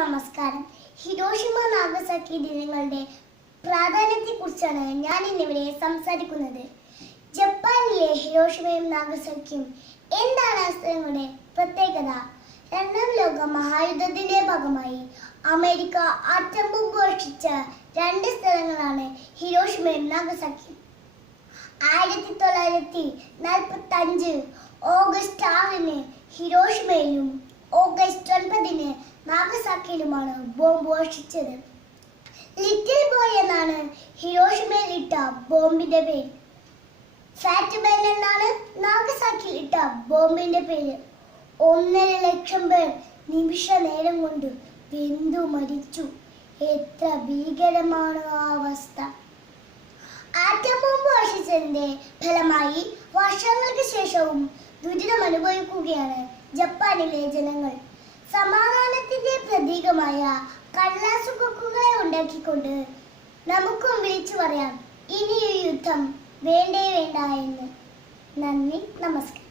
നമസ്കാരം. Hiroshima Nagasaki ദിനങ്ങളുടെ പ്രാധാന്യത്തെക്കുറിച്ചാണ് ഞാൻ ഇന്നിവിടെ സംസാരിക്കുന്നത്. ജപ്പാനിലെ ഹിരോഷിമയും നാഗസാക്കിയും എന്താണ് ആ സ്ഥലങ്ങളുടെ പ്രത്യേകത? രണ്ടാം ലോക മഹായുദ്ധത്തിന്റെ ഭാഗമായി അമേരിക്ക ആറ്റം ബോംബ് വർഷിച്ച രണ്ട് സ്ഥലങ്ങളാണ് ഹിരോഷിമയും നാഗസാക്കിയും. 1945 ഓഗസ്റ്റ് 6 ഹിരോഷിമയിലും ഓഗസ്റ്റ് 9 നാഗസാക്കിയിലുമാണ് ബോംബ് വർഷിച്ചത്. ലിറ്റിൽ ബോയ് എന്നാണ് ഹിരോഷിമയിൽ ഇട്ട ബോംബിന്റെ പേര്. ഫാറ്റ് മാൻ എന്നാണ് നാഗസാക്കിയിൽ ഇട്ട ബോംബിന്റെ പേര്. 1.5 ലക്ഷം പേർ നിമിഷ നേരം കൊണ്ട് വെന്തു മരിച്ചു. എത്ര ഭീകരമാണ് ആ അവസ്ഥ! ആറ്റം ബോംബ് വർഷിച്ചതിന്റെ ഫലമായി വർഷങ്ങൾക്ക് ശേഷവും ദുരിതം അനുഭവിക്കുകയാണ് ജപ്പാനിലെ ജനങ്ങൾ. സമാധാനത്തിന്റെ പ്രതീകമായ കടലാസുകൊക്കുകളെ ഉണ്ടാക്കിക്കൊണ്ട് നമുക്കും വിളിച്ചു പറയാം, ഇനി ഈ യുദ്ധം വേണ്ടേ വേണ്ട എന്ന്. നന്ദി, നമസ്കാരം.